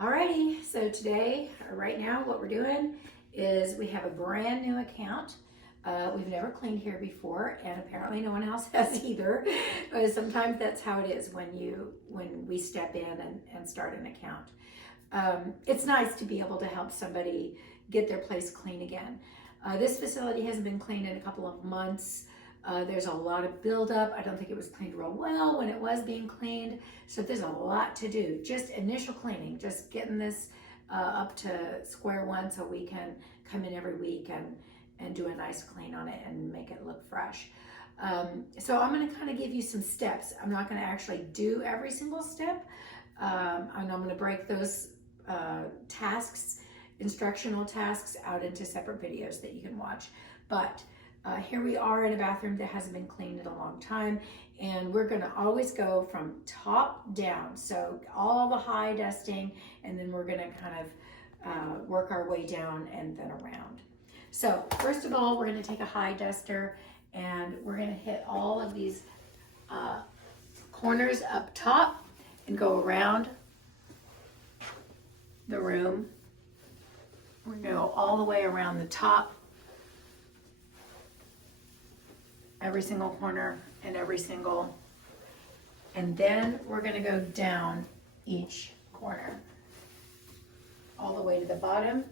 Alrighty, so today, or right now, what we're doing is we have a brand new account. We've never cleaned here before, and apparently no one else has either. But sometimes that's how it is when we step in and start an account. It's nice to be able to help somebody get their place clean again. This facility hasn't been cleaned in a couple of months. There's a lot of buildup. I don't think it was cleaned real well when it was being cleaned. So there's a lot to do. Just initial cleaning, just getting this up to square one so we can come in every week and do a nice clean on it and make it look fresh. So I'm gonna kind of give you some steps. I'm not gonna actually do every single step. And I'm gonna break those tasks, instructional tasks, out into separate videos that you can watch. But here we are in a bathroom that hasn't been cleaned in a long time, and we're gonna always go from top down. So all the high dusting, and then we're gonna kind of work our way down and then around. So first of all, we're gonna take a high duster and we're gonna hit all of these corners up top and go around the room. We're gonna go all the way around the top, every single corner and and then we're gonna go down each corner all the way to the bottom.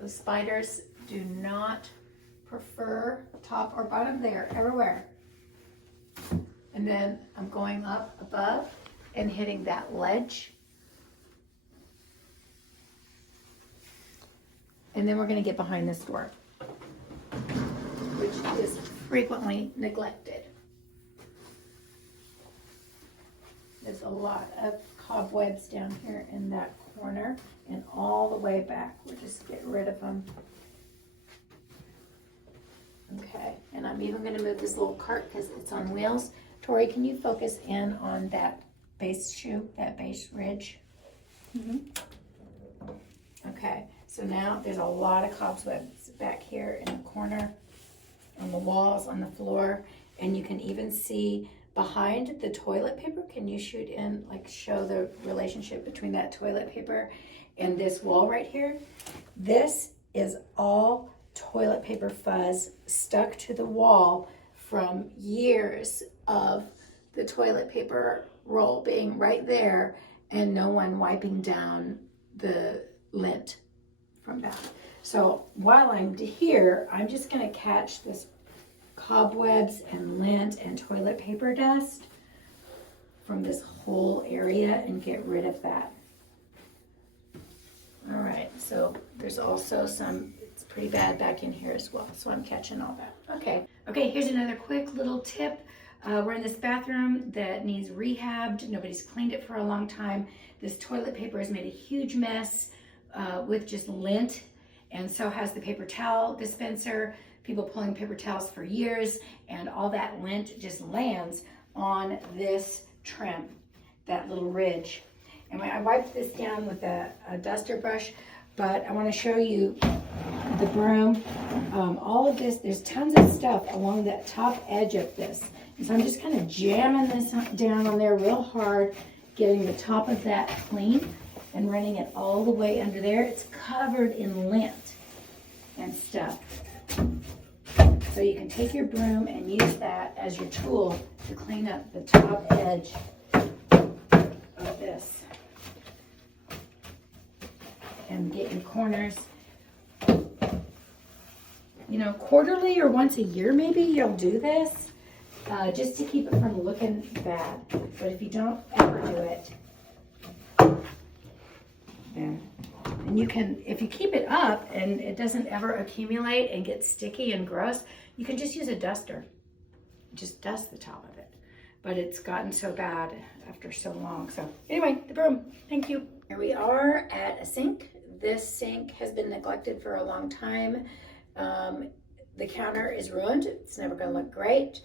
Those spiders do not prefer top or bottom, they are everywhere. And then I'm going up above and hitting that ledge. And then we're gonna get behind this door, which is frequently neglected. There's a lot of cobwebs down here in that corner and all the way back. We'll just get rid of them. Okay, and I'm even gonna move this little cart because it's on wheels. Tori, can you focus in on that base shoe, that base ridge? Okay, so now there's a lot of cobwebs back here in the corner, on the walls, on the floor, and you can even see behind the toilet paper. Can you shoot in, like show the relationship between that toilet paper and this wall right here? This is all toilet paper fuzz stuck to the wall from years of the toilet paper roll being right there and no one wiping down the lint from that. So while I'm here, I'm just gonna catch this cobwebs and lint and toilet paper dust from this whole area and get rid of that. All right, so there's also some, it's pretty bad back in here as well, so I'm catching all that. Okay, here's another quick little tip. We're in this bathroom that needs rehabbed. Nobody's cleaned it for a long time. This toilet paper has made a huge mess with just lint, and so has the paper towel dispenser. People pulling paper towels for years, and all that lint just lands on this trim, that little ridge. And I wiped this down with a duster brush, but I want to show you the broom. All of this, there's tons of stuff along that top edge of this. And so I'm just kind of jamming this down on there real hard, getting the top of that clean and running it all the way under there. It's covered in lint and stuff. So you can take your broom and use that as your tool to clean up the top edge of this and get your corners. You know, quarterly or once a year maybe you'll do this just to keep it from looking bad. But if you don't ever do it, then and you can, if you keep it up and it doesn't ever accumulate and get sticky and gross, you can just use a duster. Just dust the top of it. But it's gotten so bad after so long. So anyway, the broom, thank you. Here we are at a sink. This sink has been neglected for a long time. The counter is ruined. It's never gonna look great.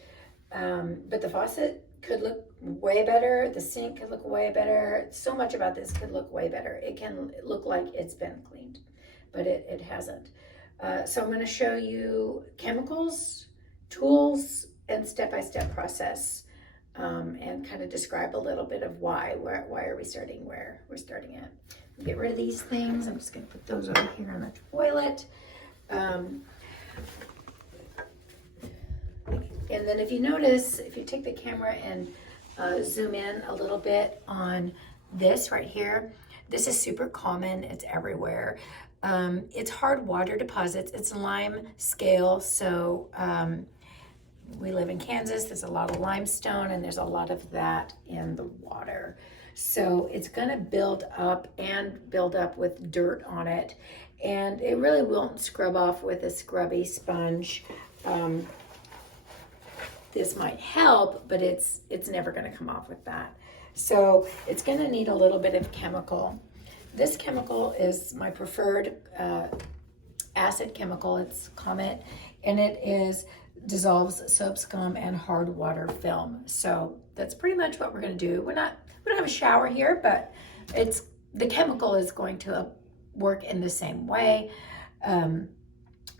But the faucet could look way better. The sink could look way better. So much about this could look way better. It can look like it's been cleaned, but it hasn't. So I'm gonna show you chemicals, tools, and step-by-step process and kind of describe a little bit of why are we starting where we're starting at. Get rid of these things. I'm just going to put those over here on the toilet. And then if you notice, if you take the camera and zoom in a little bit on this right here, this is super common. It's everywhere. It's hard water deposits. It's lime scale. So we live in Kansas. There's a lot of limestone and there's a lot of that in the water. So it's going to build up with dirt on it. And it really won't scrub off with a scrubby sponge. This might help, but it's never going to come off with that. So it's going to need a little bit of chemical. This chemical is my preferred acid chemical. It's Comet, and it dissolves soap scum and hard water film. So that's pretty much what we're going to do. We don't have a shower here, but the chemical is going to work in the same way. And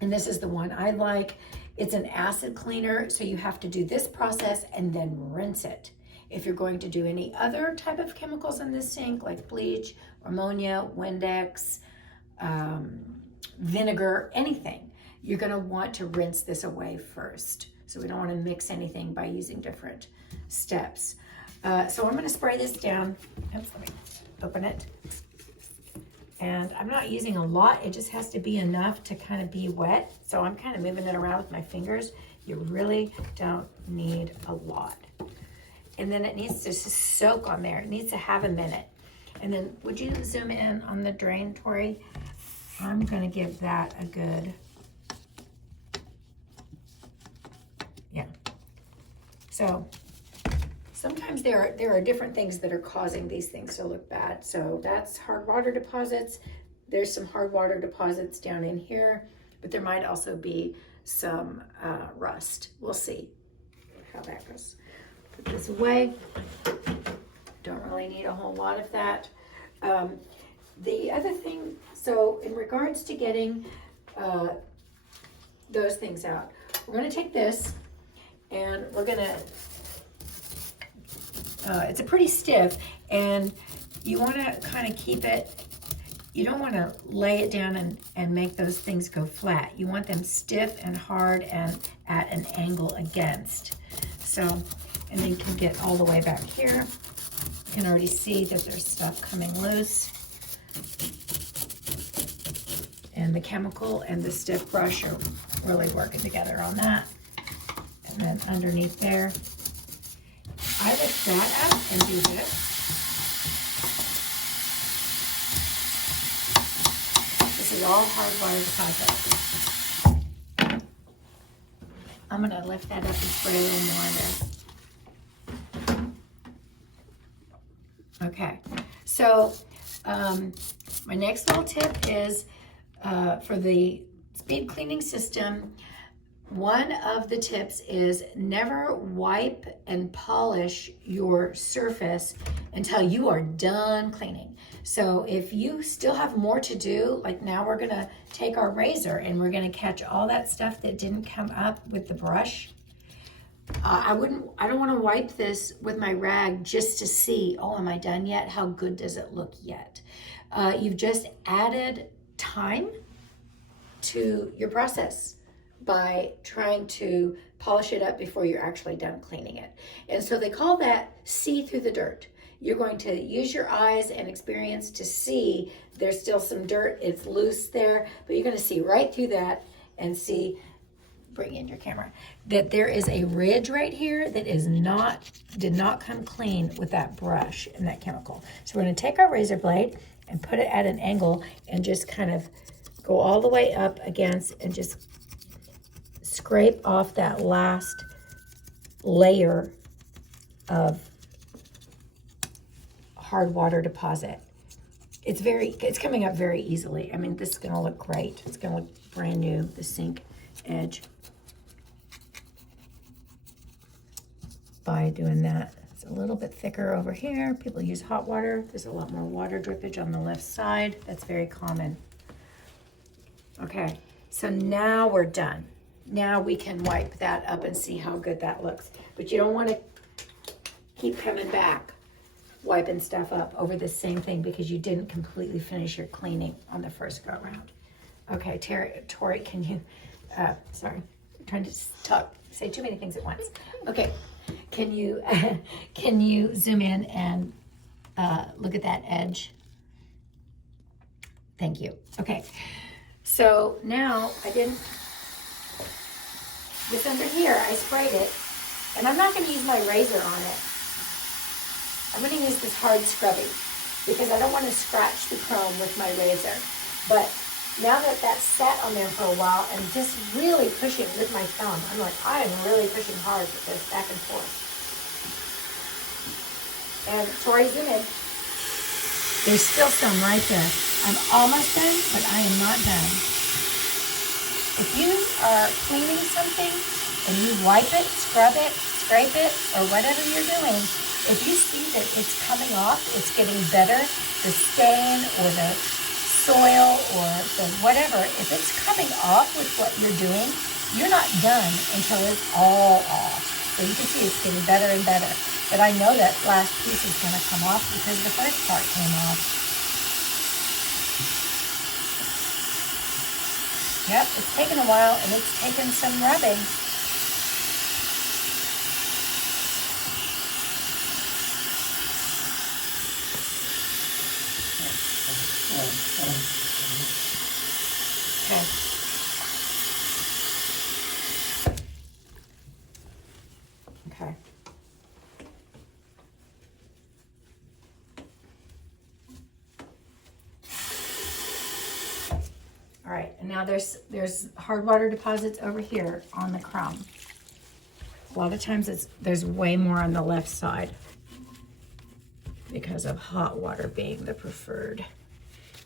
this is the one I like. It's an acid cleaner, so you have to do this process and then rinse it. If you're going to do any other type of chemicals in this sink, like bleach, ammonia, Windex, vinegar, anything, you're going to want to rinse this away first. So we don't want to mix anything by using different steps. So I'm going to spray this down. Oops, let me open it. And I'm not using a lot. It just has to be enough to kind of be wet. So I'm kind of moving it around with my fingers. You really don't need a lot. And then it needs to just soak on there. It needs to have a minute. And then would you zoom in on the drain, Tori? I'm gonna give that a good, yeah. So sometimes there are different things that are causing these things to look bad. So that's hard water deposits. There's some hard water deposits down in here, but there might also be some rust. We'll see how that goes. Put this away. Don't really need a whole lot of that. The other thing, so in regards to getting those things out, we're going to take this and we're going to, it's a pretty stiff, and you want to kind of keep it, you don't want to lay it down and make those things go flat. You want them stiff and hard and at an angle against. So, and then you can get all the way back here. You can already see that there's stuff coming loose. And the chemical and the stiff brush are really working together on that. And then underneath there, I lift that up and do this. This is all hard-wired deposit. I'm gonna lift that up and spray a little more in there. Okay, so my next little tip is for the speed cleaning system. One of the tips is never wipe and polish your surface until you are done cleaning. So if you still have more to do, like now we're gonna take our razor and we're gonna catch all that stuff that didn't come up with the brush. I don't wanna wipe this with my rag just to see, oh, am I done yet? How good does it look yet? You've just added time to your process by trying to polish it up before you're actually done cleaning it. And so they call that see through the dirt. You're going to use your eyes and experience to see there's still some dirt, it's loose there, but you're gonna see right through that and see, bring in your camera, that there is a ridge right here that did not come clean with that brush and that chemical. So we're gonna take our razor blade and put it at an angle and just kind of go all the way up against and just scrape off that last layer of hard water deposit. It's coming up very easily. I mean, this is gonna look great. It's gonna look brand new, the sink edge, by doing that. It's a little bit thicker over here. People use hot water. There's a lot more water drippage on the left side. That's very common. Okay, so now we're done. Now we can wipe that up and see how good that looks. But you don't want to keep coming back, wiping stuff up over the same thing because you didn't completely finish your cleaning on the first go around. Okay, Tori, can you, sorry, I'm trying to talk, say too many things at once. Okay, can you zoom in and look at that edge? Thank you. Okay, so now this under here, I sprayed it, and I'm not going to use my razor on it. I'm going to use this hard scrubby because I don't want to scratch the chrome with my razor. But now that that's sat on there for a while and just really pushing with my thumb, I'm like, I am really pushing hard with this back and forth. And Tori, zoom in. There's still some right there. I'm almost done, but I am not done. If you are cleaning something and you wipe it, scrub it, scrape it, or whatever you're doing, if you see that it's coming off, it's getting better, the stain or the soil or the whatever, if it's coming off with what you're doing, you're not done until it's all off. So you can see it's getting better and better. But I know that last piece is going to come off because the first part came off. Yep, it's taken a while and it's taken some rubbing. Okay. Okay. All right, and now there's hard water deposits over here on the chrome. A lot of times there's way more on the left side because of hot water being the preferred.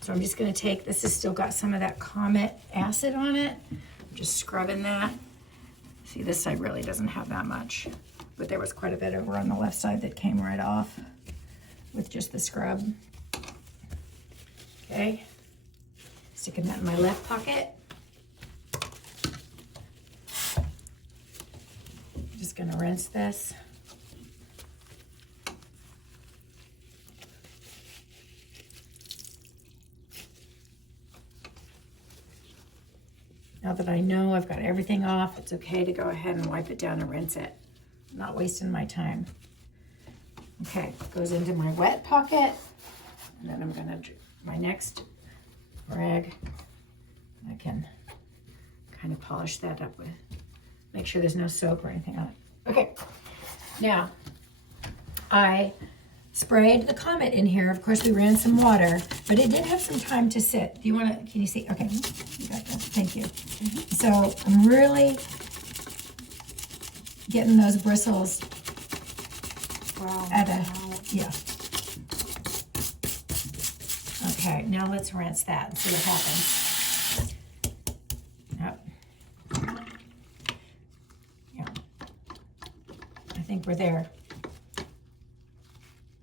So I'm just gonna take, this has still got some of that Comet acid on it. I'm just scrubbing that. See, this side really doesn't have that much, but there was quite a bit over on the left side that came right off with just the scrub. Okay, sticking that in my left pocket. Just gonna rinse this. Now that I know I've got everything off, it's okay to go ahead and wipe it down and rinse it. I'm not wasting my time. Okay, goes into my wet pocket. And then I'm gonna, my next rag, I can kind of polish that up with, make sure there's no soap or anything on it. Okay, now I sprayed the Comet in here. Of course, we ran some water, but it did have some time to sit. Do you want to, can you see? Okay, you got that. Thank you. So I'm really getting those bristles at a, yeah. Okay, now let's rinse that and see what happens. Yep. Yeah. I think we're there.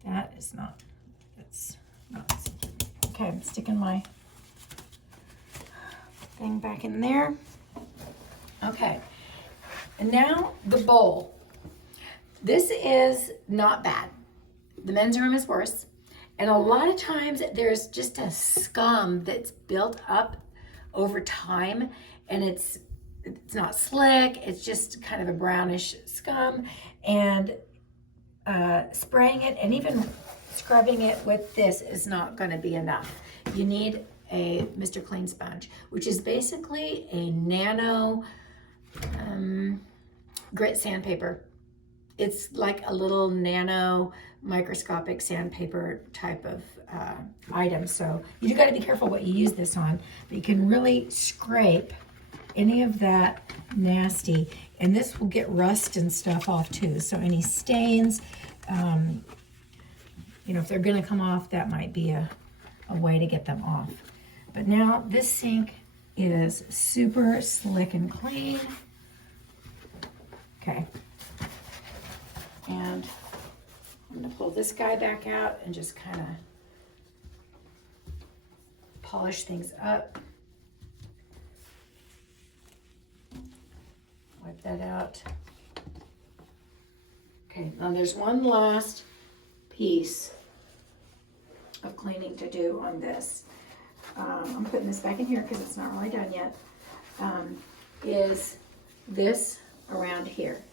That is not, that's not. Okay, I'm sticking my thing back in there. Okay, and now the bowl. This is not bad. The men's room is worse. And a lot of times there's just a scum that's built up over time, and it's not slick, it's just kind of a brownish scum. And spraying it and even scrubbing it with this is not going to be enough. You need a Mr. Clean sponge, which is basically a nano grit sandpaper. It's like a little nano microscopic sandpaper type of item. So you got to be careful what you use this on, but you can really scrape any of that nasty, and this will get rust and stuff off too. So any stains, you know, if they're gonna come off, that might be a way to get them off. But now this sink is super slick and clean. Okay. And I'm gonna pull this guy back out and just kind of polish things up. Wipe that out. Okay, now there's one last piece of cleaning to do on this. I'm putting this back in here because it's not really done yet. Is this around here.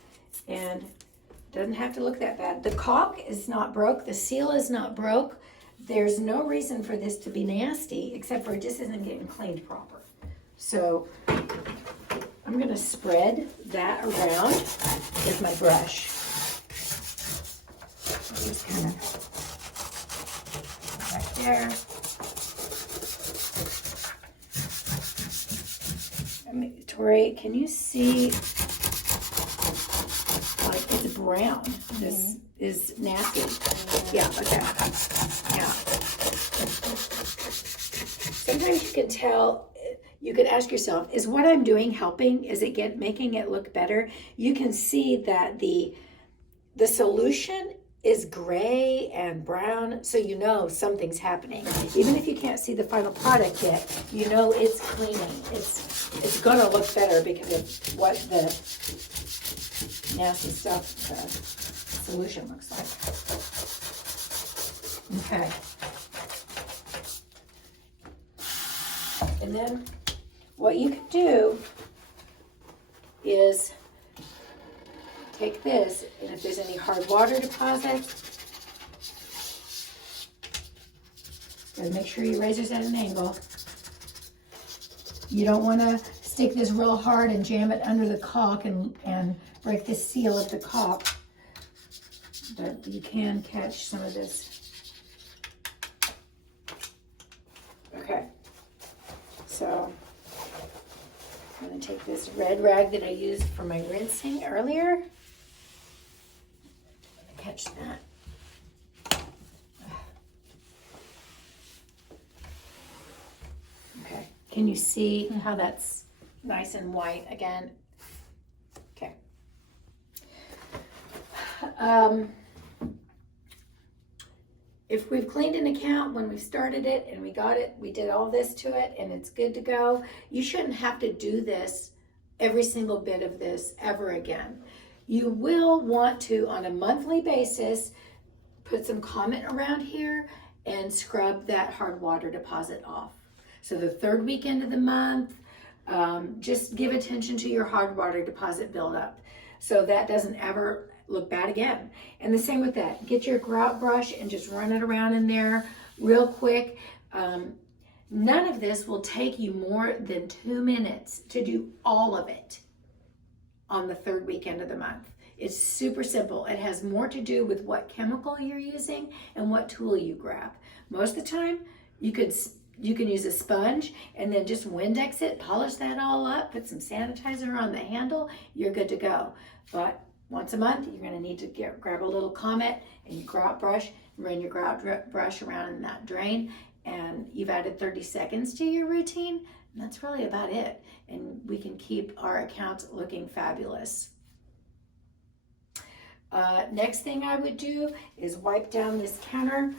And it doesn't have to look that bad. The caulk is not broke. The seal is not broke. There's no reason for this to be nasty except for it just isn't getting cleaned proper. So I'm going to spread that around with my brush. Just kind of right there. Tori, can you see, like, it's brown. This is nasty. Yeah, okay. Yeah. Sometimes you can tell, you could ask yourself, is what I'm doing helping? Is it making it look better? You can see that the solution is gray and brown, so you know something's happening. Even if you can't see the final product yet, you know it's cleaning. It's gonna look better because of what the nasty stuff, the solution looks like. Okay. And then what you can do is take this, and if there's any hard water deposits, gotta make sure your razor's at an angle. You don't want to stick this real hard and jam it under the caulk and break the seal of the caulk, but you can catch some of this. Okay, so I'm going to take this red rag that I used for my rinsing earlier. Catch that. Okay, can you see how that's nice and white again? Okay. If we've cleaned an account when we started it and we got it, we did all this to it and it's good to go, you shouldn't have to do this, every single bit of this ever again. You will want to, on a monthly basis, put some comment around here and scrub that hard water deposit off. So the third weekend of the month, just give attention to your hard water deposit buildup so that doesn't ever look bad again. And the same with that. Get your grout brush and just run it around in there real quick. None of this will take you more than 2 minutes to do all of it on the third weekend of the month. It's super simple. It has more to do with what chemical you're using and what tool you grab. Most of the time, you can use a sponge and then just Windex it, polish that all up, put some sanitizer on the handle, you're good to go. But once a month, you're going to need to grab a little Comet and your grout brush, and run your grout brush around in that drain, and you've added 30 seconds to your routine, and that's really about it. And we can keep our accounts looking fabulous. Next thing I would do is wipe down this counter.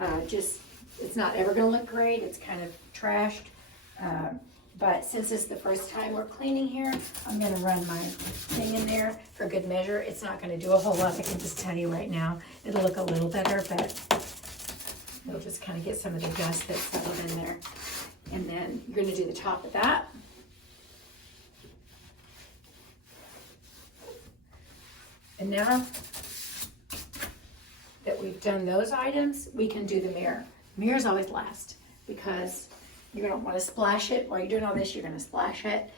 It's not ever going to look great. It's kind of trashed. But since it's the first time we're cleaning here, I'm going to run my thing in there for good measure. It's not going to do a whole lot. I can just tell you right now. It'll look a little better, but it'll just kind of get some of the dust that's settled in there. And then you're going to do the top of that. And now that we've done those items, we can do the mirror. Mirrors always last because you're going to want to splash it. While you're doing all this, you're going to splash it.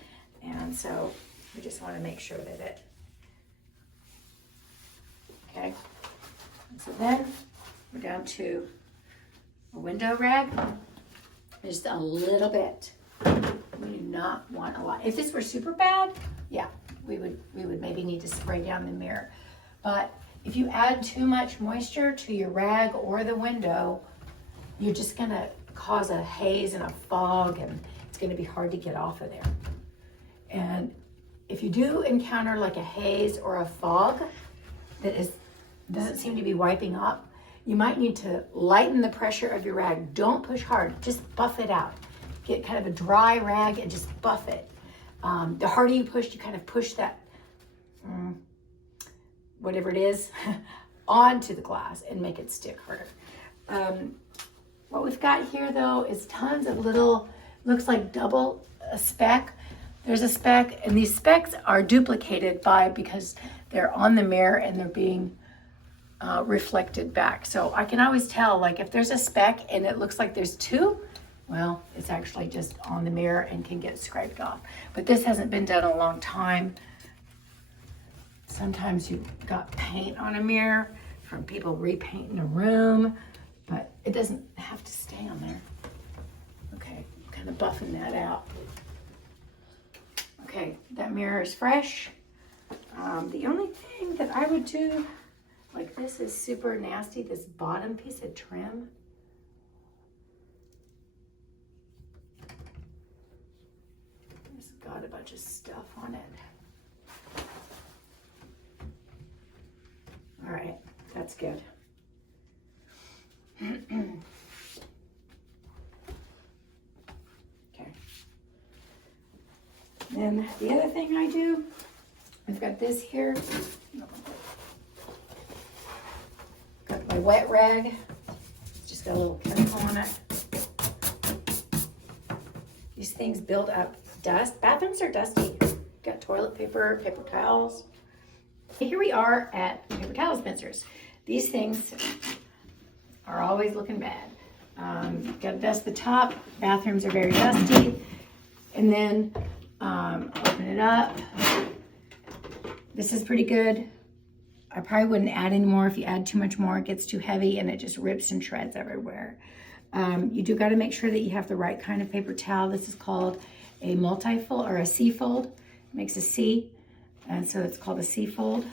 And so we just want to make sure that it, okay. And so then we're down to a window rag. Just a little bit. We do not want a lot. If this were super bad, yeah, we would maybe need to spray down the mirror. But if you add too much moisture to your rag or the window, you're just going to cause a haze and a fog, and it's going to be hard to get off of there. And if you do encounter like a haze or a fog that doesn't seem to be wiping up, you might need to lighten the pressure of your rag. Don't push hard, just buff it out. Get kind of a dry rag and just buff it. The harder you push, you kind of push that whatever it is onto the glass and make it stick harder. What we've got here though is tons of little, looks like double speck. There's a speck, and these specks are duplicated because they're on the mirror and they're being reflected back. So I can always tell, like if there's a speck and it looks like there's two, well, it's actually just on the mirror and can get scraped off. But this hasn't been done in a long time. Sometimes you've got paint on a mirror from people repainting a room, but it doesn't have to stay on there. Okay, kind of buffing that out. Okay, that mirror is fresh. The only thing that I would do, like this is super nasty, this bottom piece of trim. It's got a bunch of stuff on it. All right, that's good. Okay. Then the other thing I do, I've got this here. Got my wet rag. It's just got a little chemical on it. These things build up dust. Bathrooms are dusty. Got toilet paper, paper towels. Here we are at paper towel dispensers. These things are always looking bad. Got to dust the top. Bathrooms are very dusty. And then open it up. This is pretty good. I probably wouldn't add any more. If you add too much more, it gets too heavy and it just rips and shreds everywhere. You do got to make sure that you have the right kind of paper towel. This is called a multi-fold or a C-fold. It makes a C, and so it's called a C-fold.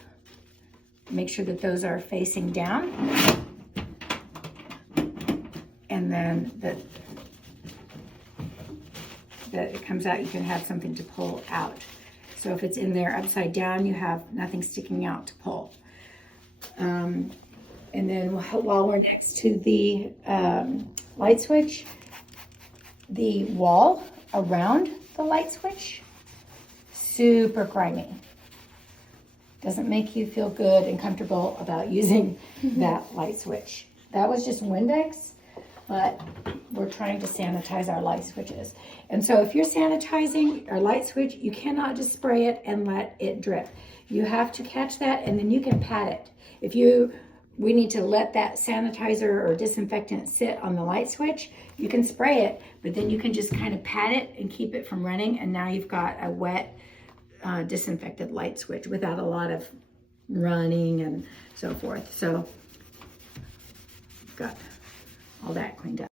Make sure that those are facing down. And then that it comes out, you can have something to pull out. So if it's in there upside down, you have nothing sticking out to pull. And then while we're next to the light switch, the wall around the light switch, super grimy. Doesn't make you feel good and comfortable about using that light switch. That was just Windex, but we're trying to sanitize our light switches. And so if you're sanitizing our light switch, you cannot just spray it and let it drip. You have to catch that and then you can pat it. We need to let that sanitizer or disinfectant sit on the light switch. You can spray it, but then you can just kind of pat it and keep it from running. And now you've got a wet, disinfected light switch without a lot of running and so forth. So got all that cleaned up.